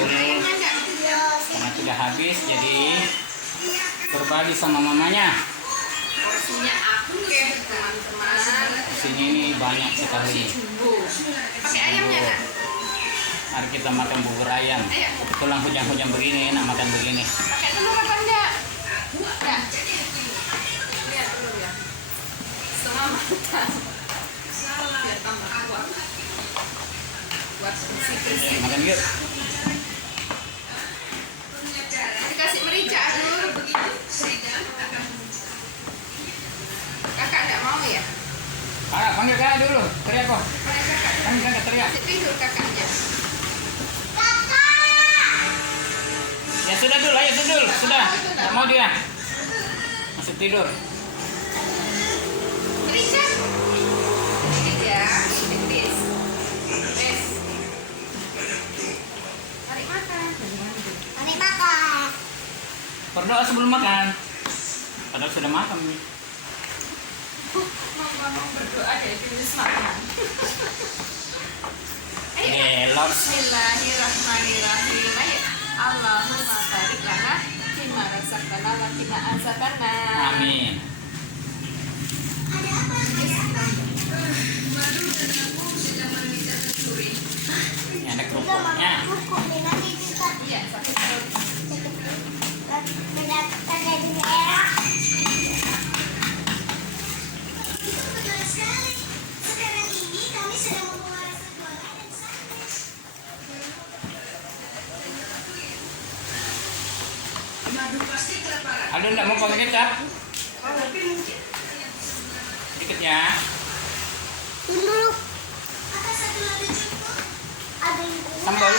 dulu karena sudah habis, jadi berbagi sama mamanya. Porsinya aku teman-teman. Porsinya ini banyak sekali. Pakai ayamnya kan? Mari kita makan bubur ayam. Pulang hujan-hujan begini enak makan begini. Pakai telur apa enggak? Enggak. Lihat telur ya. Setengah matang. Biar tambah kuat. Buat bersih-bersih. Makan yuk. Dikasih merica dulu begitu. Kakak enggak mau ya? Panggil kakak dulu. Teriak kok. Panggil kakak teriak. Masih tidur kakaknya. Ya sudah dulu, ayo tidur. Sudah. Enggak mau dia. Masih tidur. Merica. Ini ya, this. Yes. Mari makan. Mari makan. Berdoa sebelum makan. Padahal sudah makan nih. Mau berdoa dari jenis makan. Gelok. Bismillahirrahmanirrahim. Ayo. Allahumma barik lana fima razaqtana wa qina azabannar. Amin. Ini ada kerupuknya. Iya, satu perut. Mendapatkan daging merah. Sekarang ini kami sedang membuat sebuah item sandwich. Ada enggak mau pakai kecap? Dikit ya. Dulu. Apa satu lagi cukup? Ada yang kurang. Sambal.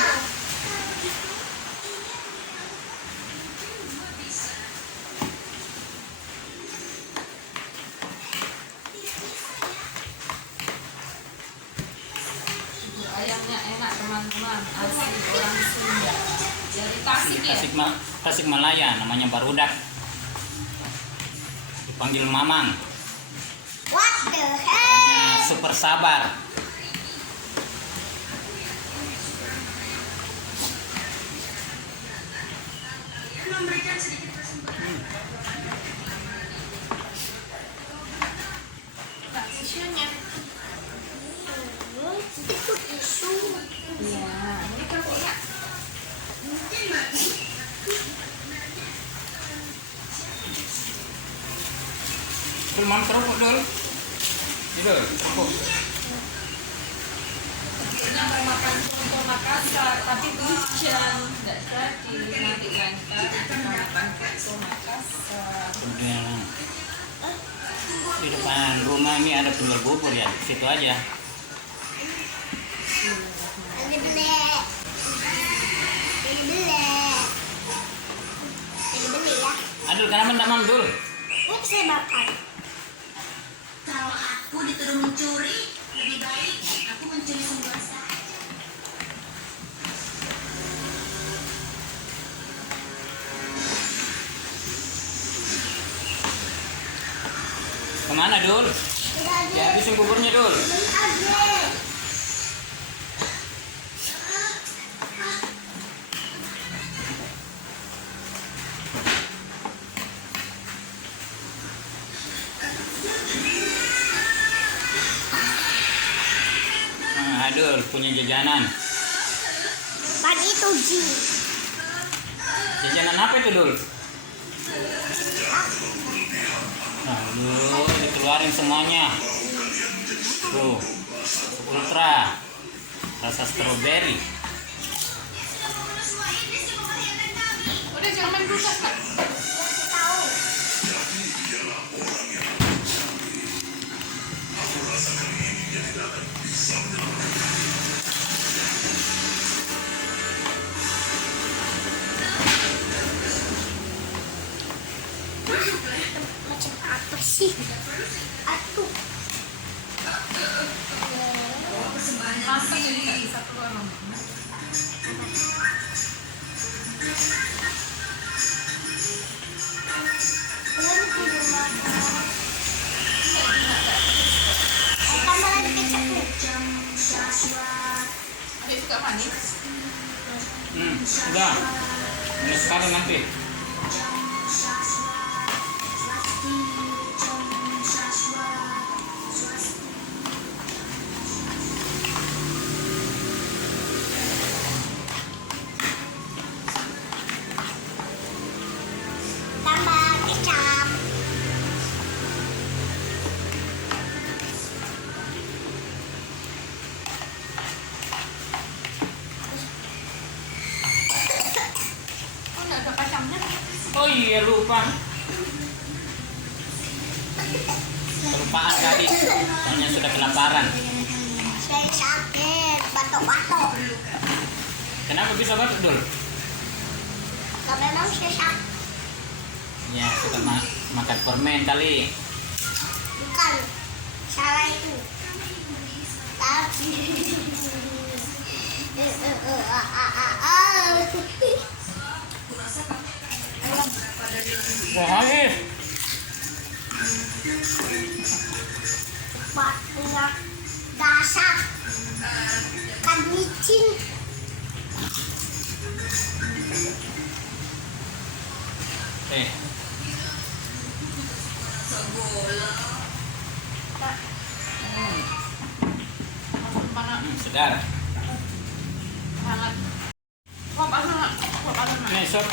Ayamnya enak teman-teman, asli orang Sunda. Dari Tasik ya. Tasikmalaya, namanya barudak. Dipanggil Mamang. What the hell? Namanya super sabar. Tak tisunya. Itu tisu. Iya, ini kerupuk ya. Dul, mana kerupuk dul? Dul, kerupuk. Kita mau makan soto Makassar, tapi hujan, nggak jadi. Nanti lain kali kita makan soto Makassar. Kemudian di depan rumah ini ada penjual bubur ya, situ aja. Ini beli. Ini beli. Ini beli ya. Aduh, kenapa enggak mam dul? Ini saya makan. Kalau aku dituduh mencuri, lebih baik aku mencuri sumber saja. Kemana dul? Ya habisin buburnya dul. Dul, punya jajanan. Tadi itu Ji. Jajanan apa itu dul? Nah, dul, dikeluarin semuanya. Tuh, ultra rasa stroberi. Udah jangan main dulu Kak. Tahu. Macam apa sih? Aduh. Masak jadi nggak bisa keluar mama. Tambah lagi kecap nih. Adik suka manis? Udah. Minus sekali nanti. Tambah kecap. Oh, nggak ada kacangnya. Oh iya lupa. Kelupaan tadi. Soalnya sudah kelaparan. Saya sakit, batuk-batuk. Kenapa bisa batuk dulu? Kalau memang saya sakit. Ya suka makan permen kali. Bukan, salah itu. Tapi Wahai. banyak dasar kan micin. Sedar. Hangat. Wah, panas. Wah, panas. Ini sob.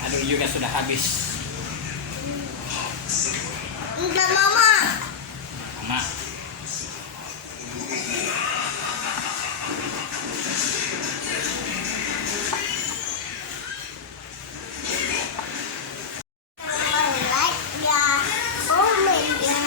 Aduh juga sudah habis. Enggak mama. Mama. Like ya, komen ya.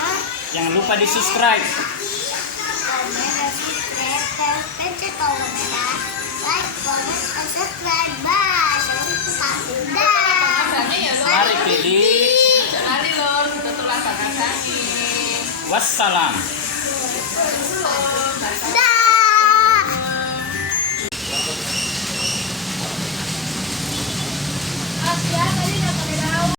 Jangan lupa di subscribe. Komen dan subscribe dan pencet tombol merah. Like, comment, dan subscribe. Bye. Sampai jumpa. Dah. Kabarnya ya, Lor. Mari pilih. Jangan lari, Lor. Sudah telah kakak kami. Wassalam. Dah.